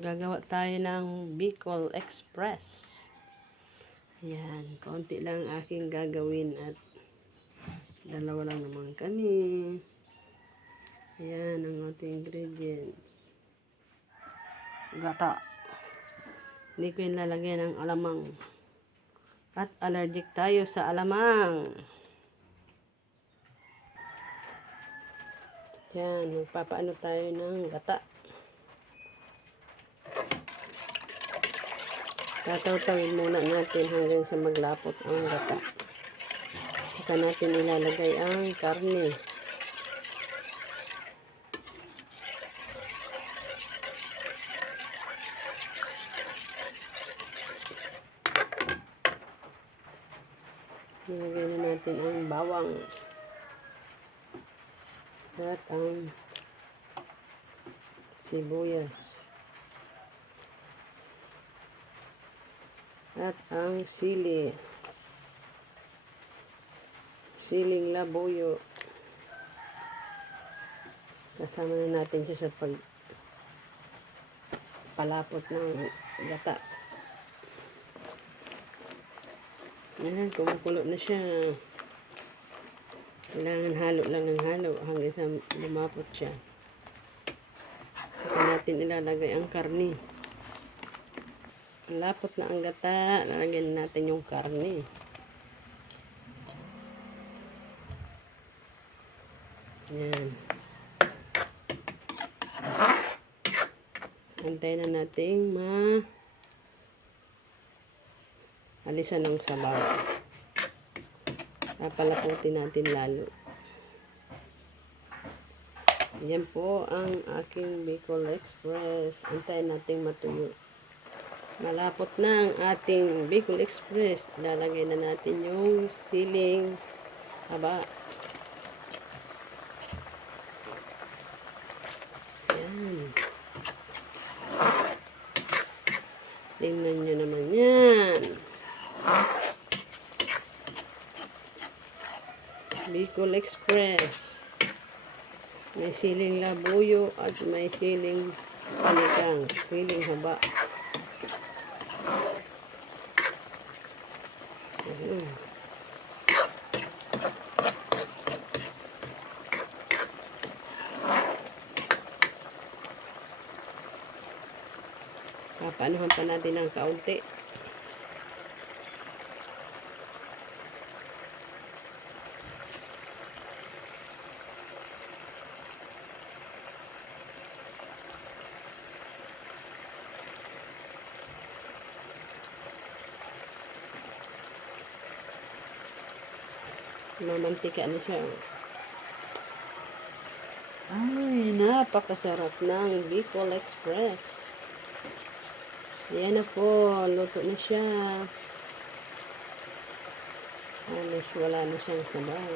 Gagawa tayo ng Bicol Express. Ayan, konti lang aking gagawin at dalawa lang naman kami. Ayan ang ating ingredients. Gata. Hindi ko yung lalagyan ng alamang. At allergic tayo sa alamang. Ayan, magpapaano tayo ng gata. Tatawtawin muna natin hanggang sa maglapot ang gata. Saka natin ilalagay ang karne. Ilagay na natin ang bawang. At ang sibuyas. At ang sili. Siling labuyo. Kasama na natin siya sa palapot ng gata. Ayan, kumukulo na siya. Kailangan halo lang ng halo hanggang sa lumapot siya. Saka natin ilalagay ang karni. Lapot na ang gata, lalagyan natin yung karne. Ayan. Antayin na natin alisan ng sabaw. Papalaputin natin lalo. Yan po ang aking Bicol Express. Antayin natin matuyo. Malapot na ang ating Bicol Express. Lalagay na natin yung siling haba. Ayan. Tingnan nyo naman yan. Bicol Express. May siling labuyo at may siling panikang. Siling haba. Papanuhan pa natin ng kaunti. Mamantika na siya. Ay, napakasarap ng Bicol Express. Ayan na po, luto na siya. Halos wala na siyang sabaw.